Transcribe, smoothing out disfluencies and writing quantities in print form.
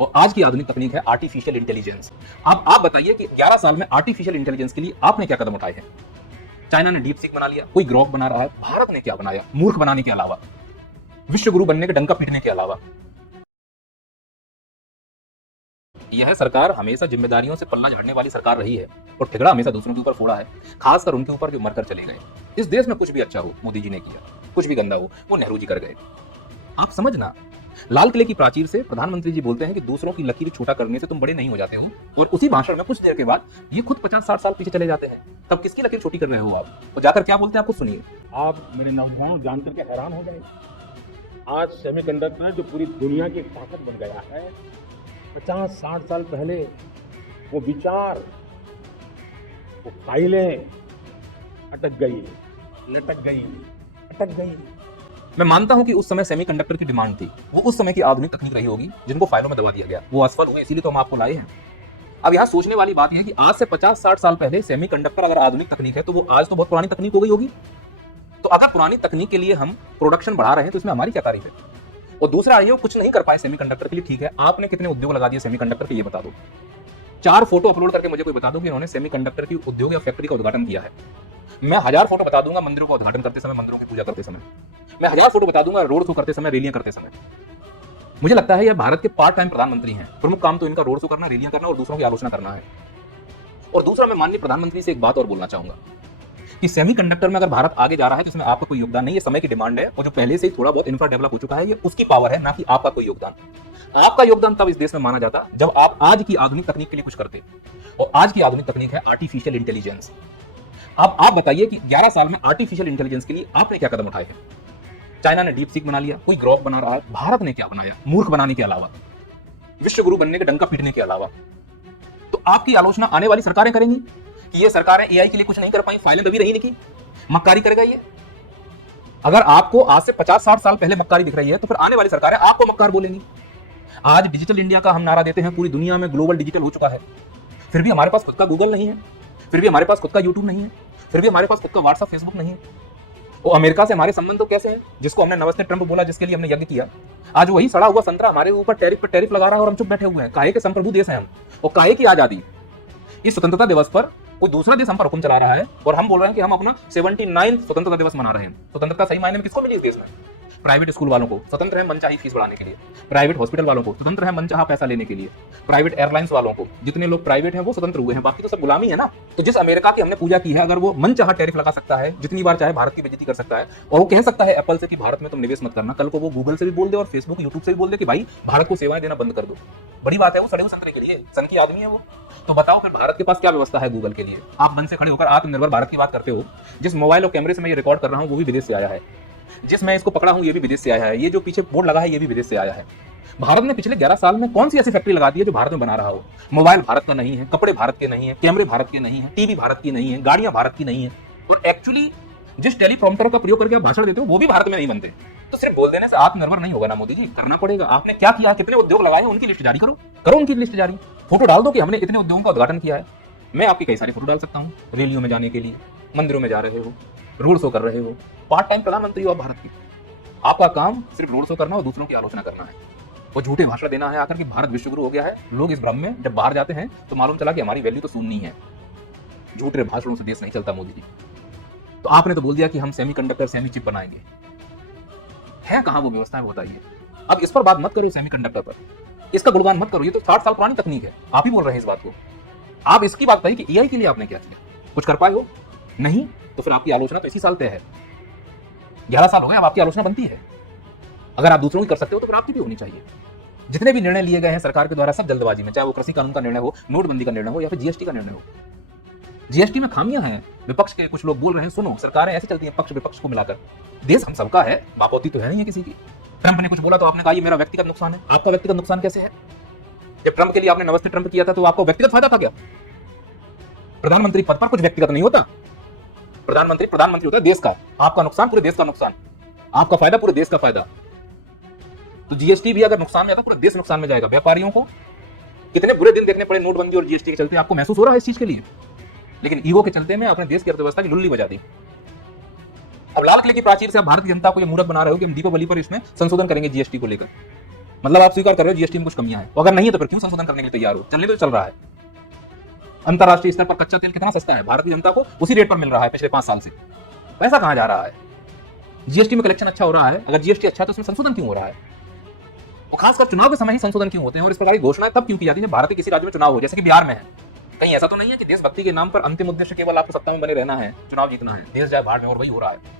और आज की आधुनिक तकनीक है आर्टिफिशियल इंटेलिजेंस। अब आप बताइए कि 11 साल में आर्टिफिशियल इंटेलिजेंस के लिए आपने क्या कदम उठाए हैं? चाइना ने डीप सीक बना लिया, कोई ग्रोक बना रहा है, भारत ने क्या बनाया? मूर्ख बनाने के अलावा, विश्व गुरु बनने के डंका पीटने के अलावा। यह सरकार हमेशा जिम्मेदारियों से पल्ला झाड़ने वाली सरकार रही है और ठिगड़ा हमेशा दूसरों के ऊपर फोड़ा है, खासकर उनके ऊपर जो मरकर चले गए। इस देश में कुछ भी अच्छा हो मोदी जी ने किया, कुछ भी गंदा हो वो नेहरू जी कर गए। आप समझना, लाल किले की प्राचीर से प्रधानमंत्री जी बोलते हैं कि दूसरों की लकीर छोटा करने से तुम बड़े नहीं हो जाते हो, और उसी भाषण में कुछ देर के बाद ये खुद 50-60 साल पीछे चले जाते हैं। तब किसकी लकीर छोटी कर रहे हो आप? और जाकर क्या बोलते हैं आपको सुनिए। आप मेरे नौजवान जानकर के हैरान हो गए। आज सेमीकंडक्टर जो पूरी दुनिया की एक ताकत बन गया है, 50-60 साल पहले वो विचार, वो फाइलें अटक गई, लटक गई, अटक गई। मैं मानता हूं कि उस समय सेमीकंडक्टर की डिमांड थी, वो उस समय की आधुनिक तकनीक रही होगी जिनको फाइलों में दबा दिया गया, वो असफल हुए, इसीलिए तो हम आपको लाए हैं। अब यहाँ सोचने वाली बात यह है कि आज से 50-60 साल पहले सेमीकंडक्टर अगर आधुनिक तकनीक है तो वो आज तो बहुत पुरानी तकनीक हो गई होगी। तो अगर पुरानी तकनीक के लिए हम प्रोडक्शन बढ़ा रहे हैं तो इसमें हमारी क्या तारीफ है? और दूसरा, ये कुछ नहीं कर पाए सेमीकंडक्टर के लिए, ठीक है, आपने कितने उद्योग लगा दिए सेमीकंडक्टर के, ये बता दो। 4 फोटो अपलोड करके मुझे कोई बता दो कि उन्होंने सेमीकंडक्टर की उद्योग या फैक्ट्री का उद्घाटन किया है। मैं 1000 फोटो बता दूंगा मंदिरों का उद्घाटन करते समय, मंदिरों की पूजा करते समय। मैं 1000 फोटो बता दूंगा रोड शो करते समय, रैलियां करते समय। मुझे लगता है यह भारत के पार्ट टाइम प्रधानमंत्री हैं, प्रमुख काम तो इनका रोड शो करना, रैलियां करना और दूसरों की आलोचना करना है। और दूसरा, मैं माननीय प्रधानमंत्री से एक बात और बोलना चाहूंगा कि सेमीकंडक्टर में अगर भारत आगे जा रहा है तो इसमें आपका कोई योगदान नहीं है, समय की डिमांड है, और जो पहले से ही थोड़ा बहुत इंफ्रा डेवलप हो चुका है, ये उसकी पावर है, ना कि आपका कोई योगदान। आपका योगदान तब इस देश में माना जाता जब आप आज की आधुनिक तकनीक के लिए कुछ करते, और आज की आधुनिक तकनीक है आर्टिफिशियल इंटेलिजेंस। अब आप बताइए कि 11 साल में आर्टिफिशियल इंटेलिजेंस के लिए आपने क्या कदम उठाए हैं? चाइना ने डीप सीक बना लिया, कोई ग्रोक बना रहा है, भारत ने क्या बनाया? मूर्ख बनाने के अलावा, विश्व गुरु बनने के डंका पीटने के अलावा। तो आपकी आलोचना आने वाली सरकारें करेंगी कि ये सरकारें एआई के लिए कुछ नहीं कर पाई, फाइलें दबी रही निकी, मक्कारी करेगा ये। अगर आपको आज से 50-60 साल पहले मक्कारी दिख रही है तो फिर आने वाली सरकारें आपको मक्कार बोलेंगी। आज डिजिटल इंडिया का हम नारा देते हैं, पूरी दुनिया में ग्लोबल डिजिटल हो चुका है, फिर भी हमारे पास खुद का गूगल नहीं है, फिर भी हमारे पास खुद का यूट्यूब नहीं है, फिर भी हमारे पास खुद का व्हाट्सएप, फेसबुक नहीं है। वो अमेरिका से हमारे संबंध तो कैसे हैं, जिसको हमने नमस्ते ट्रंप बोला, जिसके लिए हमने यज्ञ किया, आज वही सड़ा हुआ संतरा हमारे ऊपर टैरिफ पर टैरिफ लगा रहा है और हम चुप बैठे हुए हैं। काहे के संप्रभु देश है हम, और काहे की आजादी। इस स्वतंत्रता दिवस पर कोई दूसरा देश हम पर हुक्म चला रहा है और हम बोल रहे हैं कि हम अपना 79 स्वतंत्रता दिवस मना रहे हैं। स्वतंत्रता सही मायने में किसको मिली इस देश में? प्राइवेट स्कूल वालों को स्वतंत्र है मनचाही फीस बढ़ाने के लिए, प्राइवेट हॉस्पिटल वालों को स्वतंत्र है मनचाहा पैसा लेने के लिए, प्राइवेट एयरलाइंस वालों को, जितने लोग प्राइवेट हैं वो स्वतंत्र हुए हैं, बाकी तो सब गुलामी है ना। तो जिस अमेरिका की हमने पूजा की है, अगर वो मनचाहा टैरिफ लगा सकता है, जितनी बार चाहे भारत की बेइज्जती कर सकता है, और वो कह सकता है एप्पल से कि भारत में तुम निवेश मत करना, कल को वो गूगल से भी बोल दे और फेसबुक यूट्यूब से भी बोल दे कि भाई भारत को सेवाएं देना बंद कर दो। बड़ी बात है, वो सड़े हुए संतरे के लिए सन की आदमी है वो। तो बताओ फिर भारत के पास क्या व्यवस्था है गूगल के लिए? आप मन से खड़े होकर आत्मनिर्भर भारत की बात करते हो। जिस मोबाइल और कैमरे से मैं ये रिकॉर्ड कर रहा हूँ वो भी विदेश से आया है, जिस मैं इसको पकड़ा हूं ये भी विदेश से आया है, ये जो पीछे बोर्ड लगा है ये भी विदेश से आया है। भारत ने पिछले 11 साल में कौन सी ऐसी फैक्ट्री लगा दी है जो भारत में बना रहा हो? मोबाइल भारत का नहीं है, कपड़े भारत के नहीं है, कैमरे भारत के नहीं है, टीवी भारत की नहीं है, गाड़ियां भारत की नहीं है, और एक्चुअली जिस टेलीप्रॉम्प्टर का प्रयोग करके आप भाषण देते हो वो भी भारत में नहीं बनते। तो सिर्फ बोल देने से आत्मनिर्भर नहीं होगा ना मोदी जी, करना पड़ेगा। आपने क्या किया, कितने उद्योग लगाए हैं, उनकी लिस्ट जारी करो, करो उनकी लिस्ट जारी, फोटो डाल दो कि हमने इतने उद्योगों का उद्घाटन किया है। मैं आपकी कई सारी फोटो डाल सकता हूँ, रैलियों में जाने के लिए, मंदिरों में जा रहे हो, रोड शो कर रहे हो, पार्ट टाइम प्रधानमंत्री हो भारत की। आपका काम सिर्फ रोड शो करना और दूसरों की आलोचना करना है, वो झूठे भाषण देना है आकर कि भारत विश्वगुरु हो गया है। लोग इस भ्रम में जब बाहर जाते हैं तो मालूम चला कि हमारी वैल्यू तो शून्य है। झूठे भाषणों से देश नहीं चलता मोदी जी। तो आपने तो बोल दिया कि हम सेमीकंडक्टर सेमी चिप बनाएंगे, है कहां वो व्यवस्था है बताइए। अब इस पर बात मत करो, सेमीकंडक्टर पर इसका गुणगान मत करो, ये तो 60 साल पुरानी तकनीक है, आप ही बोल रहे हैं इस बात को। आप इसकी बात कहिए कि एआई के लिए आपने क्या किया, कुछ कर पाए हो? नहीं, तो फिर आपकी आलोचना तो इसी साल तय है। 11 साल हो गए, अब आपकी आलोचना बनती है। अगर आप दूसरों की कर सकते हो तो फिर आपकी भी होनी चाहिए। जितने भी निर्णय लिए गए हैं सरकार के द्वारा सब जल्दबाजी में, चाहे वो कृषि कानून का निर्णय हो, नोटबंदी का निर्णय हो, या फिर जीएसटी का निर्णय हो। जीएसटी में खामियां हैं, विपक्ष के कुछ लोग बोल रहे हैं, सुनो सरकारें ऐसे चलती हैं पक्ष विपक्ष को मिलाकर, देश हम सबका है, बापौती तो है नहीं है किसी की। ट्रंप ने कुछ बोला तो आपने कहा ये मेरा व्यक्तिगत नुकसान है। आपका व्यक्तिगत नुकसान कैसे है? जब ट्रंप के लिए आपने नमस्ते ट्रंप किया था तो आपको व्यक्तिगत फायदा था क्या? प्रधानमंत्री पद पर कुछ व्यक्तिगत नहीं होता, प्रधानमंत्री प्रधानमंत्री होता है देश का। आपका नुकसान पूरे देश का नुकसान, आपका फायदा पूरे देश का फायदा। तो जीएसटी भी अगर नुकसान में आता पूरे देश नुकसान में जाएगा। व्यापारियों को कितने बुरे दिन देखने पड़े नोटबंदी और जीएसटी के चलते, आपको महसूस हो रहा है इस चीज के लिए, लेकिन ईगो के चलते में अपने देश की अर्थव्यवस्था की लुल्ली बजा दी। अब लाल किले की प्राचीर से आप भारतीय जनता को ये मूर्ख बना रहे हो कि हम दीपावली पर इसमें संशोधन करेंगे जीएसटी को लेकर। मतलब आप स्वीकार कर रहे हो जीएसटी में कुछ कमियां हैं, अगर नहीं है तो फिर क्यों संशोधन करने के लिए तैयार हो? चलने तो चल रहा है। अंतरराष्ट्रीय स्तर पर कच्चा तेल कितना सस्ता है, भारत की जनता को उसी रेट पर मिल रहा है पिछले 5 साल से। पैसा कहां जा रहा है? जीएसटी में कलेक्शन अच्छा हो रहा है, अगर जीएसटी अच्छा है तो उसमें संशोधन क्यों हो रहा है? वो खासकर चुनाव के समय ही संशोधन क्यों होते हैं और इस प्रकार की घोषणाएं तब क्यों की जाती है जब भारत के किसी राज्य में चुनाव हो, जैसे कि बिहार में है। कहीं ऐसा तो नहीं है कि देशभक्ति के नाम पर अंतिम उद्देश्य केवल आपको सत्ता में बने रहना है, चुनाव जीतना है, देश जाए भाड़ में, और वही हो रहा है।